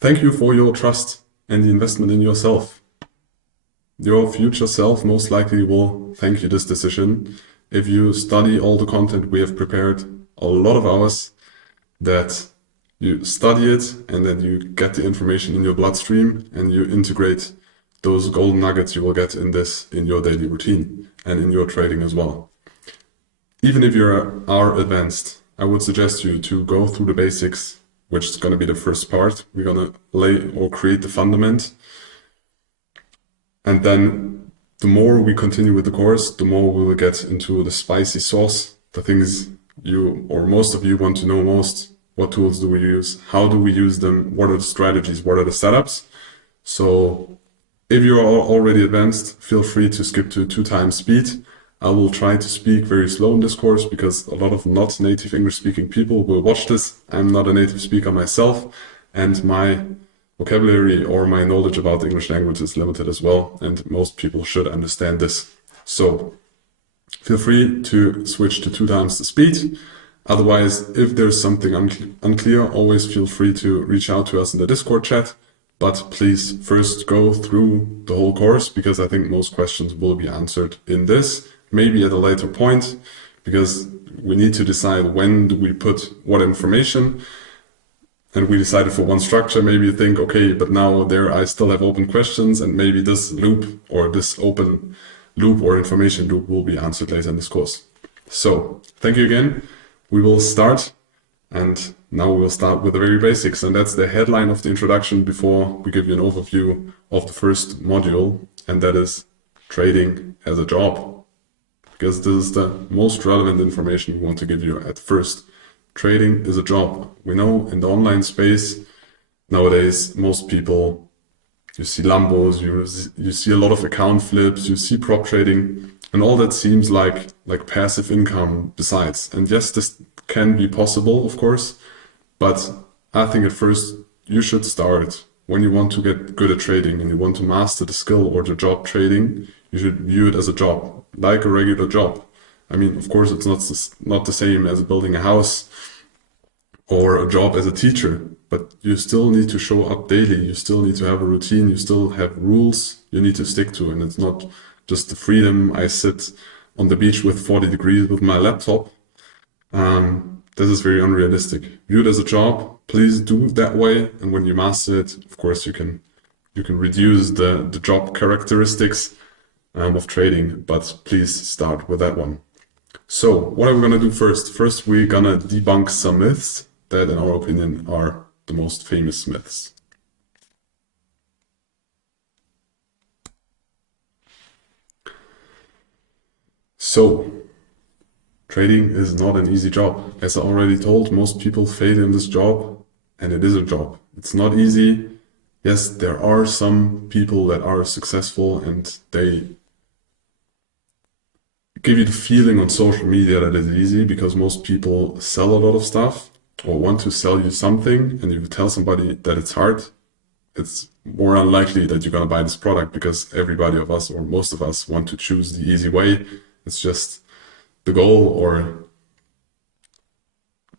Thank you for your trust and the investment in yourself. Your future self most likely will thank you this decision if you study all the content we have prepared, a lot of hours, that you study it and then you get the information in your bloodstream and you integrate those golden nuggets you will get in this in your daily routine and in your trading as well. Even if you are advanced, I would suggest you to go through the basics, which is going to be the first part. We're going to lay or create the fundament. And then the more we continue with the course, the more we will get into the spicy sauce, the things you or most of you want to know most. What tools do we use? How do we use them? What are the strategies? What are the setups? So if you are already advanced, feel free to skip to 2x speed. I will try to speak very slow in this course because a lot of not native English speaking people will watch this. I'm not a native speaker myself, and my vocabulary or my knowledge about the English language is limited as well, and most people should understand this. So feel free to switch to 2x the speed. Otherwise, if there's something unclear, always feel free to reach out to us in the Discord chat. But please first go through the whole course, because I think most questions will be answered in this, maybe at a later point, because we need to decide when do we put what information. And we decided for one structure. Maybe you think, okay, but now there I still have open questions, and maybe this loop or this open loop or information loop will be answered later in this course. So thank you again. We will start, and now we will start with the very basics, and that's the headline of the introduction before we give you an overview of the first module, and that is trading as a job, because this is the most relevant information we want to give you at first. Trading is a job. We know in the online space nowadays, most people, you see Lambos, you see a lot of account flips, you see prop trading, and all that seems like passive income besides. And yes, this can be possible, of course, but I think at first you should start, when you want to get good at trading and you want to master the skill or the job trading, you should view it as a job, like a regular job. I mean, of course, it's not the same as building a house or a job as a teacher, but you still need to show up daily. You still need to have a routine. You still have rules you need to stick to. And it's not just the freedom. I sit on the beach with 40 degrees with my laptop. This is very unrealistic. View it as a job. Please do it that way. And when you master it, of course, you can reduce the job characteristics of trading, but please start with that one. So what are we going to do first? First, we're going to debunk some myths that, in our opinion, are the most famous myths. So, trading is not an easy job. As I already told, most people fail in this job, and it is a job. It's not easy. Yes, there are some people that are successful and they give you the feeling on social media that it's easy, because most people sell a lot of stuff or want to sell you something, and if you tell somebody that it's hard, it's more unlikely that you're going to buy this product, because everybody of us or most of us want to choose the easy way. It's just the goal, or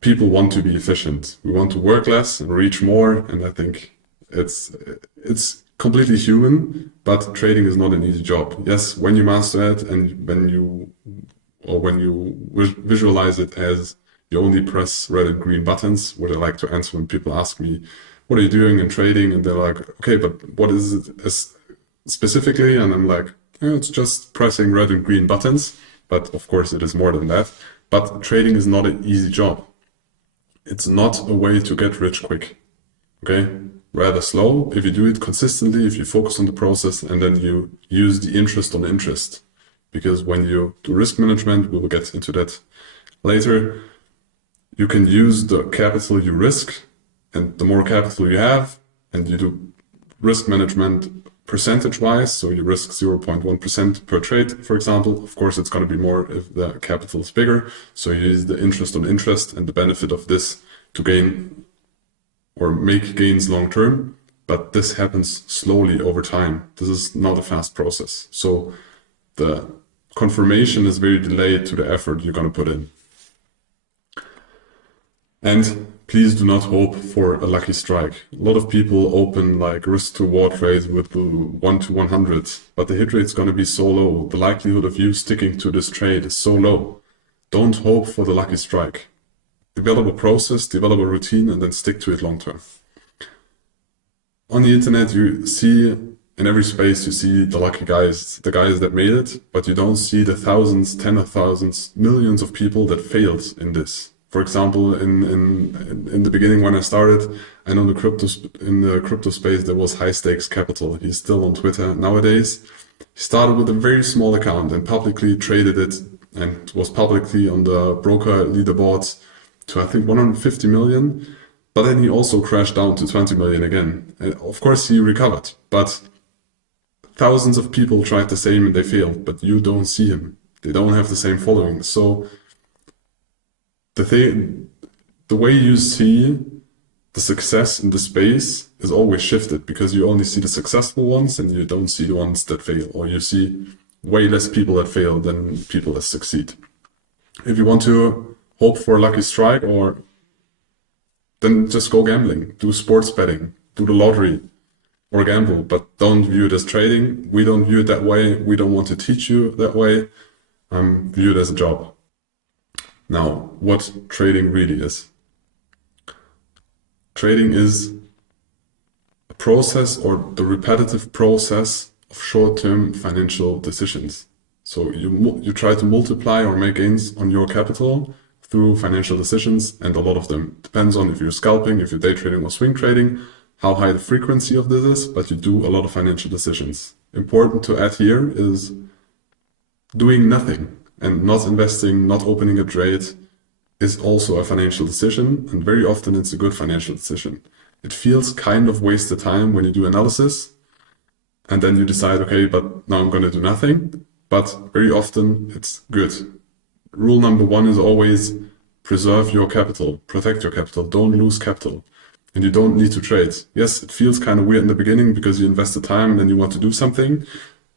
people want to be efficient. We want to work less and reach more, and I think it's completely human, but trading is not an easy job. Yes, when you master it and when you visualize it as you only press red and green buttons, what I like to answer when people ask me, what are you doing in trading? And they're like, okay, but what is it specifically? And I'm like, it's just pressing red and green buttons. But of course it is more than that. But trading is not an easy job. It's not a way to get rich quick, okay? Rather slow. If you do it consistently, if you focus on the process, and then you use the interest on interest. Because when you do risk management, we will get into that later, you can use the capital you risk, and the more capital you have, and you do risk management percentage-wise, so you risk 0.1% per trade, for example. Of course, it's going to be more if the capital is bigger, so you use the interest on interest and the benefit of this to gain or make gains long-term, but this happens slowly over time. This is not a fast process. So the confirmation is very delayed to the effort you're going to put in. And please do not hope for a lucky strike. A lot of people open like risk to reward trades with 1 to 100, but the hit rate is going to be so low. The likelihood of you sticking to this trade is so low. Don't hope for the lucky strike. Develop a process, develop a routine, and then stick to it long term. On the internet, you see, in every space, you see the lucky guys, the guys that made it, but you don't see the thousands, tens of thousands, millions of people that failed in this. For example, in the beginning when I started, I know in the crypto space there was high stakes capital. He's still on Twitter nowadays. He started with a very small account and publicly traded it and was publicly on the broker leaderboards to I think 150 million. But then he also crashed down to 20 million again. And of course he recovered, but thousands of people tried the same and they failed, but you don't see him. They don't have the same following. So the way you see the success in the space is always shifted because you only see the successful ones and you don't see the ones that fail, or you see way less people that fail than people that succeed. If you want to hope for a lucky strike, or then just go gambling, do sports betting, do the lottery, or gamble, but don't view it as trading. We don't view it that way. We don't want to teach you that way. View it as a job. Now, what trading really is. Trading is a process, or the repetitive process of short-term financial decisions. So you try to multiply or make gains on your capital through financial decisions, and a lot of them depends on if you're scalping, if you're day trading or swing trading, how high the frequency of this is, but you do a lot of financial decisions. Important to add here is doing nothing and not investing, not opening a trade is also a financial decision, and very often it's a good financial decision. It feels kind of wasted time when you do analysis and then you decide, okay, but now I'm going to do nothing, but very often it's good. Rule number one is always preserve your capital, protect your capital, don't lose capital. And you don't need to trade. Yes, it feels kind of weird in the beginning because you invest the time and then you want to do something,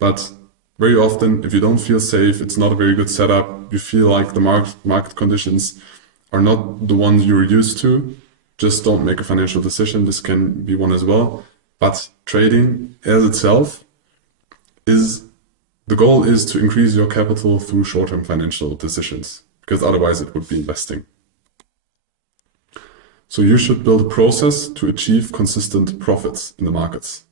but very often if you don't feel safe, it's not a very good setup, you feel like the market conditions are not the ones you're used to, just don't make a financial decision. This can be one as well. But trading as itself is, the goal is to increase your capital through short-term financial decisions, because otherwise it would be investing. So you should build a process to achieve consistent profits in the markets.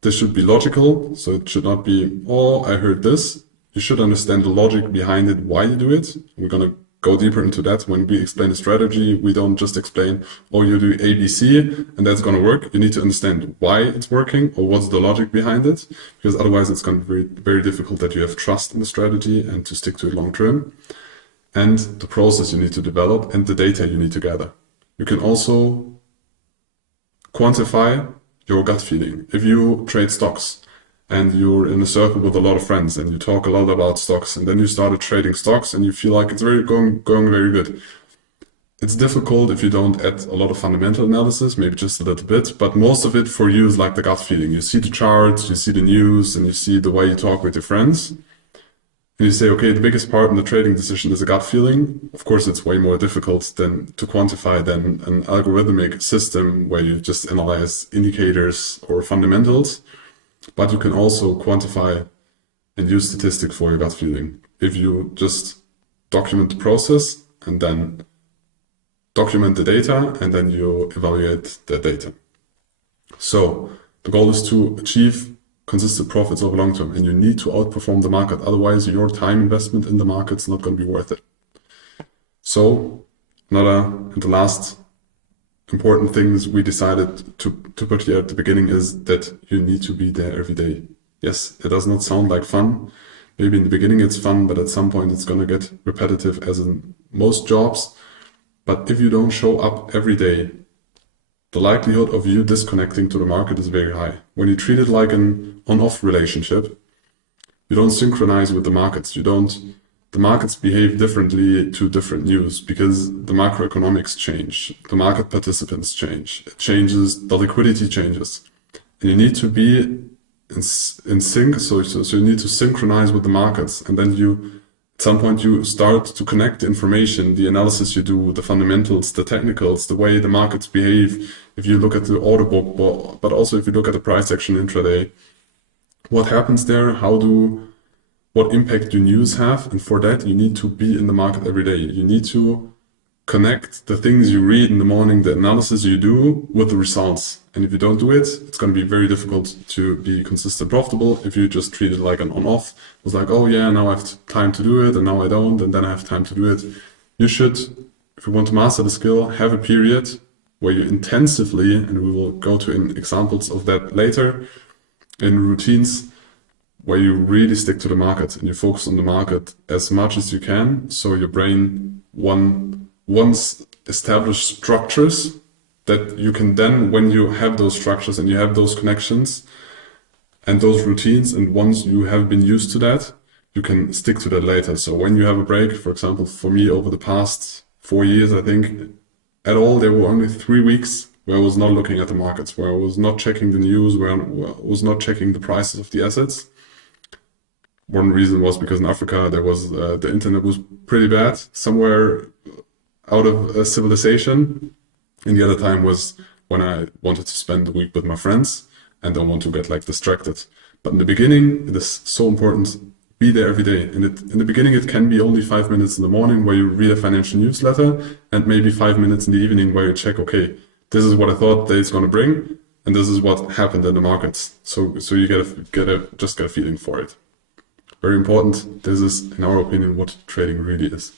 This should be logical, so it should not be, oh, I heard this. You should understand the logic behind it, why you do it. We're going to go deeper into that when we explain the strategy. We don't just explain, oh, you do ABC and that's going to work. You need to understand why it's working or what's the logic behind it, because otherwise it's going to be very, very difficult that you have trust in the strategy and to stick to it long term. And the process you need to develop and the data you need to gather. You can also quantify your gut feeling. If you trade stocks and you're in a circle with a lot of friends and you talk a lot about stocks and then you started trading stocks and you feel like it's going very good. It's difficult if you don't add a lot of fundamental analysis, maybe just a little bit, but most of it for you is like the gut feeling. You see the charts, you see the news, and you see the way you talk with your friends. And you say, okay, the biggest part in the trading decision is a gut feeling. Of course, it's way more difficult to quantify than an algorithmic system where you just analyze indicators or fundamentals. But you can also quantify and use statistics for your gut feeling. If you just document the process and then document the data and then you evaluate the data. So the goal is to achieve consistent profits over long term, and you need to outperform the market. Otherwise, your time investment in the market is not going to be worth it. So another and the last important things we decided to put here at the beginning is that you need to be there every day. Yes, it does not sound like fun. Maybe in the beginning it's fun, but at some point it's going to get repetitive as in most jobs. But if you don't show up every day, the likelihood of you disconnecting to the market is very high. When you treat it like an on-off relationship, you don't synchronize with the markets. The markets behave differently to different news because the macroeconomics change, the market participants change, it changes, the liquidity changes. And you need to be in sync, so you need to synchronize with the markets, and then you At some point you start to connect the information, the analysis you do, the fundamentals, the technicals, the way the markets behave. If you look at the order book, but also if you look at the price action intraday, what happens there? What impact do news have? And for that, you need to be in the market every day. You need to connect the things you read in the morning, the analysis you do, with the results. And if you don't do it, it's going to be very difficult to be consistent profitable if you just treat it like an on-off. It's like, oh yeah, now I have time to do it, and now I don't, and then I have time to do it. You should, if you want to master the skill, have a period where you intensively, and we will go to examples of that later, in routines, where you really stick to the market and you focus on the market as much as you can, so your brain once established structures that you can then, when you have those structures and you have those connections and those routines, and once you have been used to that, you can stick to that later. So when you have a break, for example, for me over the past 4 years, I think at all, there were only 3 weeks where I was not looking at the markets, where I was not checking the news, where I was not checking the prices of the assets. One reason was because in Africa there was the internet was pretty bad, somewhere out of civilization, and the other time was when I wanted to spend the week with my friends and don't want to get like distracted. But in the beginning, it is so important. Be there every day. And in the beginning, it can be only 5 minutes in the morning where you read a financial newsletter, and maybe 5 minutes in the evening where you check, okay, this is what I thought that it's going to bring, and this is what happened in the markets. So you just get a feeling for it. Very important. This is, in our opinion, what trading really is.